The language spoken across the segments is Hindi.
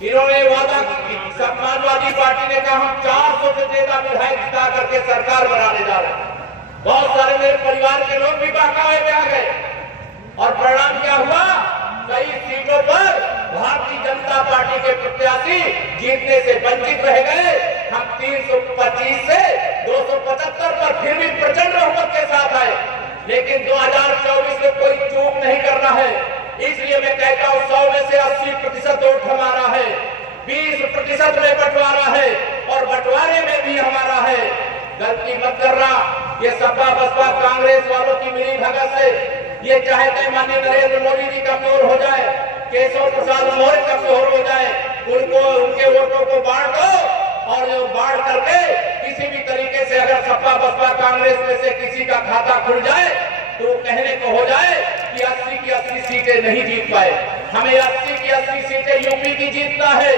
इन्होंने वादा, समाजवादी पार्टी ने कहा हम 400 से ज्यादा विधायक जिता करके सरकार बनाने जा रहे हैं। बहुत सारे मेरे परिवार के लोग भी बहकावे में आ गए और परिणाम क्या हुआ? कई सीटों पर भारतीय जनता पार्टी के प्रत्याशी जीतने से वंचित रह गए। हम 325 से 275 पर फिर भी प्रचंड बहुमत के साथ आए, लेकिन 2024 में कोई चूक नहीं करना है। इसलिए मैं कहता हूं 100 में से 80% वोट हमारा है, 20% में बंटवारा है और बंटवारे में भी हमारा है। गलती मत करना। ये सपा बसपा कांग्रेस वालों की मिली भगत से ये चाहते हैं माननीय नरेंद्र मोदी जी कमजोर हो जाए, केशव प्रसाद मौर्य कमजोर हो जाए, उनको उनके वोटों को बांट दो और जो बांट करके किसी भी तरीके से अगर सपा बसपा कांग्रेस में से किसी का खाता खुल जाए तो कहने को हो जाए कि 80 की 80 सीटें नहीं जीत पाए। हमें 80 की 80 सीटें यूपी की जीतना है।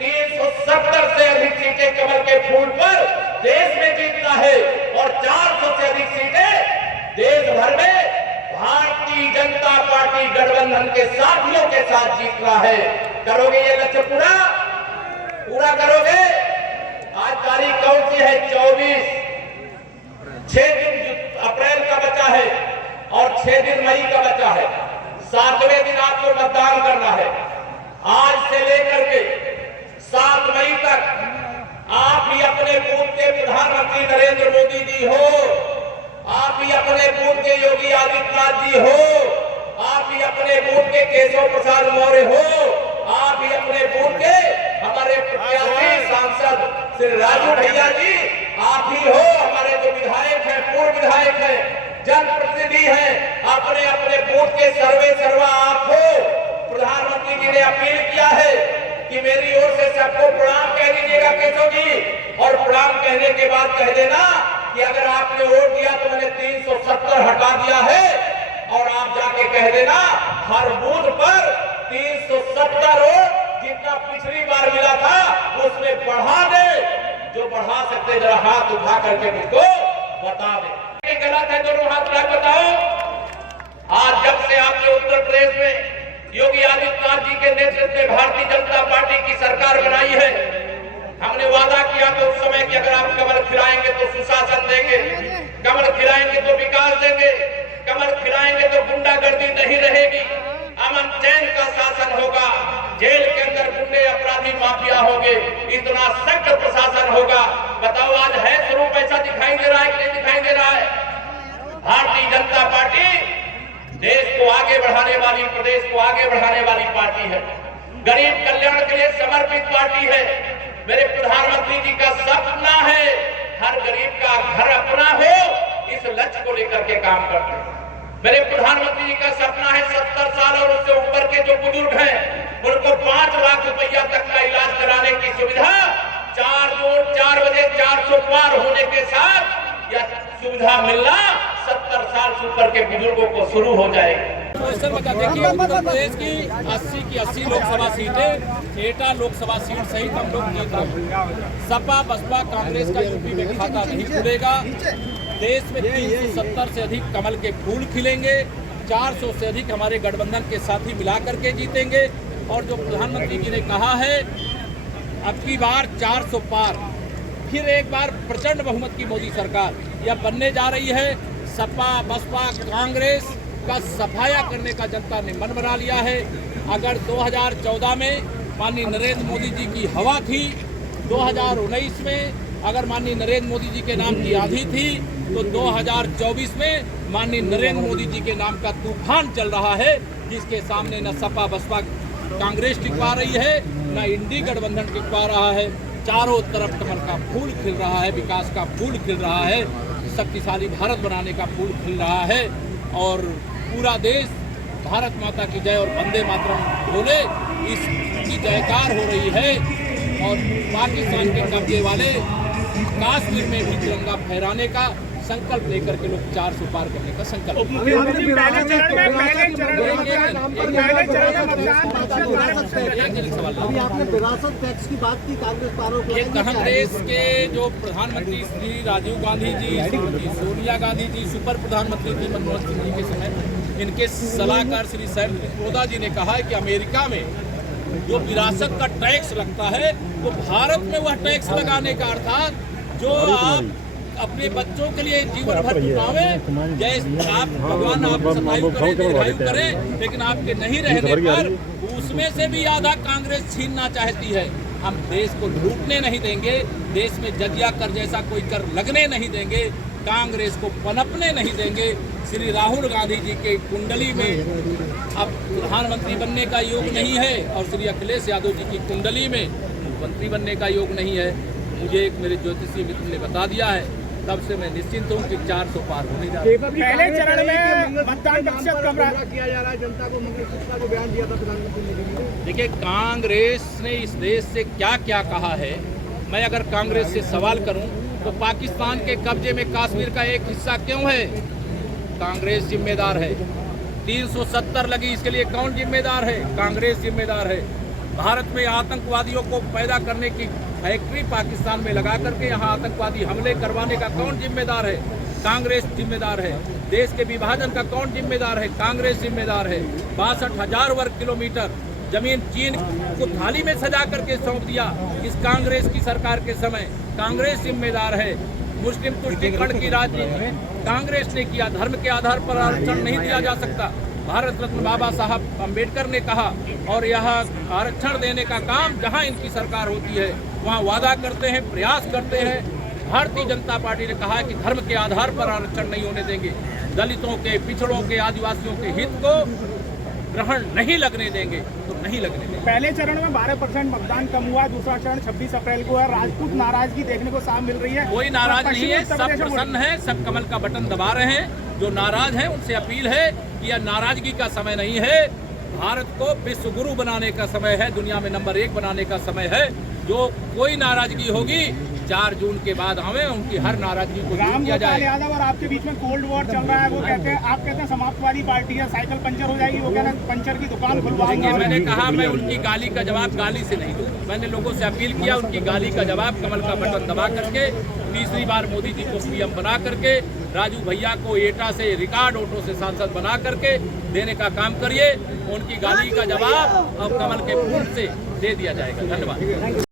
370 से अधिक सीटें कमल के फूल पर देश में जीतना है और 400 से अधिक सीटें देश भर में भारतीय जनता पार्टी गठबंधन के साथियों के साथ जीतना है। करोगे ये लक्ष्य पूरा करोगे? आज तारीख कौन सी है? 24। 6 दिन अप्रैल का बचा है और 6 दिन मई का बचा है। 7वें दिन आपको मतदान करना है। आज से लेकर के 7 मई तक आप ही अपने बूथ के प्रधानमंत्री नरेंद्र मोदी जी हो, आप ही अपने बूथ के योगी आदित्यनाथ जी हो, आप ही अपने बूथ के केशव प्रसाद मौर्य हो, आप ही अपने बूथ के हमारे प्रत्याशी सांसद श्री राजू भैया जी आप ही हो, हमारे जो विधायक हैं, पूर्व विधायक हैं, जनप्रतिनिधि हैं, अपने अपने बूथ के सर्वा आप हो। प्रधानमंत्री जी ने अपील किया है कि मेरी ओर से सबको प्रणाम कह दीजिएगा केशव जी, और प्रणाम कहने के बाद कह देना कि अगर आपने वोट दिया तो मैंने 370 हटा दिया है, और आप जाके कह देना हर बूथ पर 370 वोट जितना पिछली बार मिला था उसमें बढ़ा दे। जो बढ़ा सकते जरा हाथ उठा करके मुझको बता दे। गलत है दोनों हाथ उठा बताओ। आज जब से आपने उत्तर प्रदेश में योगी आदित्यनाथ जी के नेतृत्व में भारतीय जनता पार्टी की सरकार बनाई है, हमने वादा किया तो उस समय कि अगर आप कमल खिलाएंगे तो सुशासन देंगे, कमल खिलाएंगे तो विकास देंगे, कमल खिलाएंगे तो गुंडागर्दी नहीं रहेगी, अमन चैन का शासन होगा, जेल के अंदर गुंडे अपराधी माफिया होंगे, इतना सख्त प्रशासन होगा। बताओ आज है स्वरूप ऐसा दिखाई दे रहा है कि नहीं दिखाई दे रहा है? भारतीय जनता पार्टी देश को आगे बढ़ाने वाली, प्रदेश को आगे बढ़ाने वाली पार्टी है, गरीब कल्याण के लिए समर्पित पार्टी है। मेरे प्रधानमंत्री जी का सपना है हर गरीब का घर अपना हो, इस लक्ष्य को लेकर के काम करते हैं। मेरे प्रधानमंत्री जी का सपना है 70 साल और उससे ऊपर के जो बुजुर्ग हैं उनको 5 लाख रुपया तक का इलाज कराने की सुविधा 4 बजे 400 पार होने के साथ यह सुविधा मिलना 70 साल से ऊपर के बुजुर्गों को शुरू हो जाएगी। देखिए उत्तर प्रदेश की 80 की 80 लोकसभा सीटें, एटा लोकसभा सीट सहित हम लोग जीत रहे हैं। सपा बसपा कांग्रेस का यूपी में खाता नहीं खुलेगा। देश में 370 से अधिक कमल के फूल खिलेंगे, 400 से अधिक हमारे गठबंधन के साथी मिलाकर के जीतेंगे। और जो प्रधानमंत्री जी ने कहा है अब की बार 400 पार, फिर एक बार प्रचंड बहुमत की मोदी सरकार यह बनने जा रही है। सपा बसपा कांग्रेस का सफाया करने का जनता ने मन बना लिया है। अगर 2014 में माननीय नरेंद्र मोदी जी की हवा थी, 2019 में अगर माननीय नरेंद्र मोदी जी के नाम की आंधी थी, तो 2024 में माननीय नरेंद्र मोदी जी के नाम का तूफान चल रहा है, जिसके सामने न सपा बसपा कांग्रेस टिक पा रही है, न इंडी गठबंधन टिक पा रहा है। चारों तरफ कमल का फूल खिल रहा है, विकास का फूल खिल रहा है, शक्तिशाली भारत बनाने का फूल खिल रहा है, और पूरा देश भारत माता की जय और वंदे मातरम बोले इसकी जयकार हो रही है। और पाकिस्तान के कब्जे वाले कश्मीर में भी तिरंगा फहराने का संकल्प लेकर के लोग 400 पार करने का संकल्प। अभी आपने विरासत टैक्स की बात की, कांग्रेस कांग्रेस के जो प्रधानमंत्री श्री राजीव गांधी जी, सोनिया गांधी जी, सुपर प्रधानमंत्री थी मनमोहन सिंह जी के समय, इनके सलाहकार श्री सैम पित्रोदा जी ने कहा है कि अमेरिका में जो विरासत का टैक्स लगता है तो भारत में वह टैक्स लगाने का अर्थात जो आप अपने बच्चों के लिए जीवन भर चुकावें, जैसे आप भगवान आपको सफाई करे दीर्घायु करे, लेकिन आपके नहीं रहने पर उसमें से भी आधा कांग्रेस छीनना चाहती है। हम देश को लूटने नहीं देंगे, देश में जजिया कर जैसा कोई कर लगने नहीं देंगे, कांग्रेस को पनपने नहीं देंगे। श्री राहुल गांधी जी के कुंडली में अब प्रधानमंत्री बनने का योग नहीं है और श्री अखिलेश यादव जी की कुंडली में मंत्री बनने का योग नहीं है। मुझे एक मेरे ज्योतिषी मित्र ने बता दिया है, तब से मैं निश्चिंत हूँ कि 400 पार होने जा रहा है। पहले चरण में मतदान प्रतिशत कम किया जा रहा है जनता को, मंगलसूत्र को बयान दिया था प्रधानमंत्री मोदी ने। देखिए, कांग्रेस ने इस देश से क्या क्या कहा है। मैं अगर कांग्रेस से सवाल करूं तो पाकिस्तान के कब्जे में कश्मीर का एक हिस्सा क्यों है? कांग्रेस जिम्मेदार है। 370 लगी, इसके लिए कौन जिम्मेदार है? कांग्रेस जिम्मेदार है। भारत में आतंकवादियों को पैदा करने की फैक्ट्री पाकिस्तान में लगा करके यहाँ आतंकवादी हमले करवाने का कौन जिम्मेदार है? कांग्रेस जिम्मेदार है। देश के विभाजन का कौन जिम्मेदार है? कांग्रेस जिम्मेदार है। 62,000 वर्ग किलोमीटर जमीन चीन को थाली में सजा करके सौंप दिया इस कांग्रेस की सरकार के समय। कांग्रेस जिम्मेदार है। मुस्लिम तुष्टीकरण की राजनीति कांग्रेस ने किया। धर्म के आधार पर आरक्षण नहीं दिया जा सकता। भारत रत्न बाबा साहब अम्बेडकर ने कहा, और यह आरक्षण देने का काम जहां इनकी सरकार होती है वहां वादा करते हैं, प्रयास करते हैं। भारतीय जनता पार्टी ने कहा कि धर्म के आधार पर आरक्षण नहीं होने देंगे, दलितों के, पिछड़ों के, आदिवासियों के हित को ग्रहण नहीं लगने देंगे, तो नहीं लगने देंगे। पहले चरण में 12% मतदान कम हुआ, दूसरा चरण 26 अप्रैल को है। राजपूत नाराजगी देखने को साफ मिल रही है। कोई नाराज नहीं है, सब प्रसन्न है, सब कमल का बटन दबा रहे हैं। जो नाराज हैं उनसे अपील है कि यह नाराजगी का समय नहीं है, भारत को विश्व गुरु बनाने का समय है, दुनिया में नंबर 1 बनाने का समय है। जो कोई नाराजगी होगी 4 जून के बाद हमें उनकी हर नाराजगी को दूर किया जाए। यादव और आपके बीच में कोल्ड वॉर चल रहा है, वो कहते हैं, आप कहते हैं समाजवादी पार्टी है, साइकिल पंचर हो जाएगी, वो कह रहे हैं पंचर की दुकान खुलवाएंगे। मैंने कहा मैं उनकी गाली का जवाब गाली से नहीं दूँ। मैंने लोगों से अपील किया उनकी गाली का जवाब कमल का बटन दबा करके, तीसरी बार मोदी जी को पीएम बना करके, राजू भैया को एटा से रिकॉर्ड वोटों से सांसद बना करके देने का काम करिए। उनकी गाली का जवाब अब कमल के फूल से दे दिया जाएगा। धन्यवाद।